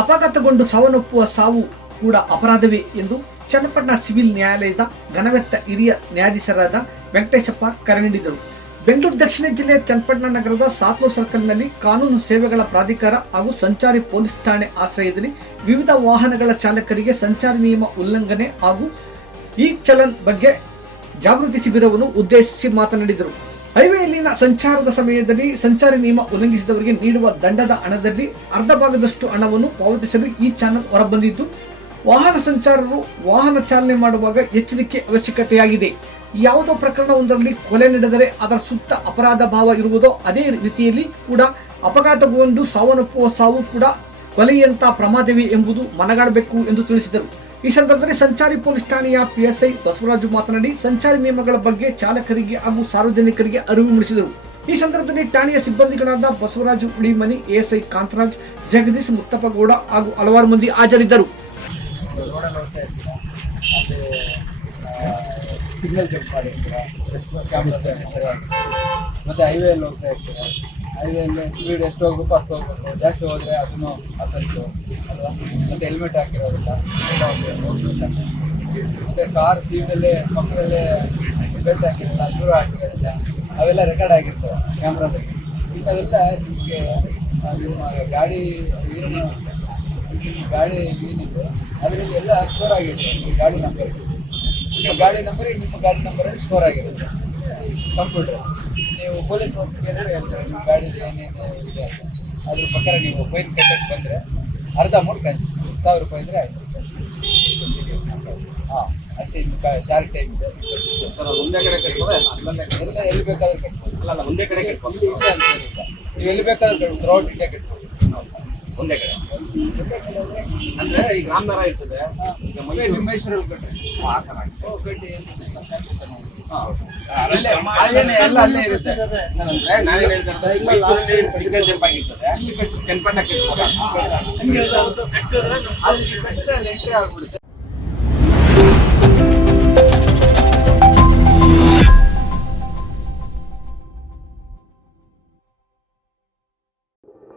ಅಪಘಾತಗೊಂಡು ಸಾವನ್ನಪ್ಪುವ ಸಾವು ಕೂಡ ಅಪರಾಧವೇ ಎಂದು ಚನ್ನಪಟ್ಟಣ ಸಿವಿಲ್ ನ್ಯಾಯಾಲಯದ ಘನವೆತ್ತ ಹಿರಿಯ ನ್ಯಾಯಾಧೀಶರಾದ ವೆಂಕಟೇಶಪ್ಪ ಕರೆ ನೀಡಿದರು. ಬೆಂಗಳೂರು ದಕ್ಷಿಣ ಜಿಲ್ಲೆಯ ಚನ್ನಪಟ್ಟಣ ನಗರದ ಸಾತ್ನೂರು ಸರ್ಕಲ್ನಲ್ಲಿ ಕಾನೂನು ಸೇವೆಗಳ ಪ್ರಾಧಿಕಾರ ಹಾಗೂ ಸಂಚಾರಿ ಪೊಲೀಸ್ ಠಾಣೆ ಆಶ್ರಯದಲ್ಲಿ ವಿವಿಧ ವಾಹನಗಳ ಚಾಲಕರಿಗೆ ಸಂಚಾರಿ ನಿಯಮ ಉಲ್ಲಂಘನೆ ಹಾಗೂ ಈ ಚಲನ್ ಬಗ್ಗೆ ಜಾಗೃತಿ ಶಿಬಿರವನ್ನು ಉದ್ದೇಶಿಸಿ ಮಾತನಾಡಿದರು. ಹೈವೇಯಲ್ಲಿನ ಸಂಚಾರದ ಸಮಯದಲ್ಲಿ ಸಂಚಾರಿ ನಿಯಮ ಉಲ್ಲಂಘಿಸಿದವರಿಗೆ ನೀಡುವ ದಂಡದ ಹಣದಲ್ಲಿ ಅರ್ಧ ಭಾಗದಷ್ಟು ಹಣವನ್ನು ಪಾವತಿಸಲು ಈ ಚಾನಲ್ ಹೊರಬಂದಿದ್ದು, ವಾಹನ ಸಂಚಾರರು ವಾಹನ ಚಾಲನೆ ಮಾಡುವಾಗ ಎಚ್ಚರಿಕೆ ಅವಶ್ಯಕತೆಯಾಗಿದೆ. ಯಾವುದೋ ಪ್ರಕರಣವೊಂದರಲ್ಲಿ ಕೊಲೆ ನಡೆದರೆ ಅದರ ಸುತ್ತ ಅಪರಾಧ ಭಾವ ಇರುವುದೋ ಅದೇ ರೀತಿಯಲ್ಲಿ ಕೂಡ ಅಪಘಾತಗೊಂಡು ಸಾವನ್ನಪ್ಪುವ ಸಾವು ಕೂಡ ಕೊಲೆಯಂತ ಪ್ರಮಾದವೇ ಎಂಬುದು ಮನಗಾಡಬೇಕು ಎಂದು ತಿಳಿಸಿದರು. ಈ ಸಂದರ್ಭದಲ್ಲಿ ಸಂಚಾರಿ ಪೊಲೀಸ್ ಠಾಣೆಯ ಪಿಎಸ್ಐ ಬಸವರಾಜು ಮಾತನಾಡಿ, ಸಂಚಾರಿ ನಿಯಮಗಳ ಬಗ್ಗೆ ಚಾಲಕರಿಗೆ ಹಾಗೂ ಸಾರ್ವಜನಿಕರಿಗೆ ಅರಿವು ಮೂಡಿಸಿದರು. ಈ ಸಂದರ್ಭದಲ್ಲಿ ಠಾಣೆಯ ಸಿಬ್ಬಂದಿಗಳಾದ ಬಸವರಾಜು ಉಳಿಮನಿ, ಎಎಸ್ಐ ಕಾಂತರಾಜ್, ಜಗದೀಶ್ ಮುತ್ತಪ್ಪಗೌಡ ಹಾಗೂ ಹಲವಾರು ಮಂದಿ ಹಾಜರಿದ್ದರು. ಸಿಗ್ನಲ್ ಜಂಪ್ ಮಾಡಿರ್ತೀರಾ ಸರಿಯಾಗಿ ಮತ್ತು ಹೈವೇಯಲ್ಲಿ ಹೋಗ್ತಾ ಇರ್ತೀರಾ ಹೈವೇಯಲ್ಲಿ ಸ್ಪೀಡ್ ಎಷ್ಟು ಹೋಗ್ಬೇಕು ಅಷ್ಟು ಹೋಗ್ಬೇಕು. ಜಾಸ್ತಿ ಹೋದರೆ ಅದನ್ನು ಅಸಲ್ಸು ಅಲ್ವಾ ಮತ್ತು ಹೆಲ್ಮೆಟ್ ಹಾಕಿರೋದಿಲ್ಲ. ಕಾರ್ ಸೀಟಲ್ಲಿ ಪಕ್ಕದಲ್ಲೇ ಬೆಲ್ಟ್ ಹಾಕಿರಲ್ಲ ದೂರ ಹಾಕಿರೋದಿಲ್ಲ ಅವೆಲ್ಲ ರೆಕಾರ್ಡ್ ಆಗಿರ್ತವೆ ಕ್ಯಾಮ್ರಾದಲ್ಲಿ. ಇಂಥವೆಲ್ಲ ನಿಮಗೆ ನಿಮ್ಮ ಗಾಡಿ ಏನು ಗಾಡಿ ಏನಿದೆ, ಅದರಲ್ಲಿ ಎಲ್ಲ ಸ್ಟೋರ್ ಆಗಿರುತ್ತೆ ಗಾಡಿ ನಂಬರ್ ನಿಮ್ಮ ಗಾಡಿ ನಂಬರ್ ನಿಮ್ಮ ಗಾಡಿ ನಂಬರ್ ಸ್ಟೋರ್ ಆಗಿರುತ್ತೆ. ಕಂಪ್ಯೂಟರ್ ನೀವು ಪೊಲೀಸ್ ಕೇಳಿದ್ರೆ ಹೇಳ್ತಾರೆ ನಿಮ್ಮ ಗಾಡಿ ಏನೇನು ಇದೆ ಅದ್ರ ಪ್ರಕಾರ ನೀವು ಫೈನ್ ಕಟ್ಟಕ್ಕೆ ಬಂದರೆ ಅರ್ಧ ಅಮೌಂಟ್ ಕಂತು ಸಾವಿರ ರೂಪಾಯಿ ಇದ್ರೆ ಆಯ್ತು. ಹಾಂ ಅಷ್ಟೇ ಶಾರ್ಟ್ ಟೈಮ್ ಇದೆ ಸರ್ ಅದು ಒಂದೇ ಕಡೆ ಕಟ್ಬೋದಾ? ಎಲ್ಲ ಎಲ್ಲಿ ಬೇಕಾದ್ರೂ ಕಟ್ಬೋದು. ಅಲ್ಲ ಅಲ್ಲ ಒಂದೇ ಕಡೆ ಕಟ್ಬೋದು. ಇಲ್ಲಿ ಅಂತ ಏನಿಲ್ಲ ನೀವು ಎಲ್ಲಿ ಬೇಕಾದ್ರೂ ಕಟ್ಬೋದು ಥ್ರೌಟ್ ಇಂಡಿಯಾ ಕಟ್ಬೋದು. ಒಂದೇ ಕಡೆ. ಅಂದ್ರೆ ಈಗ ರಾಮನಗರ ಇರ್ತದೆ. ಈಗ ಮೈಸೂರು ಮೈಸೂರಲ್ಲಿ ಕಟ್ಟಿ. ಆ ಥರ ಕಟ್ಟಿ ಎಲ್ಲ ಅಲ್ಲೇ ಇರುತ್ತೆ. ನಾನೇನ್ ಹೇಳ್ತಾ ಇರೋದು, ಈಗ ಮೈಸೂರಲ್ಲಿ ಸಿಗ್ನಲ್ ಜಂಪ್ ಆಗಿರ್ತದೆ. ಚನ್ನಪಟ್ಟಣ ಕಟ್ಬೋದಾ? ಅಲ್ಲಿ ಕಟ್ಟಿದ್ರೆ ಅಲ್ಲಿ ಎಂಟ್ರಿ ಆಗ್ಬಿಡುತ್ತೆ.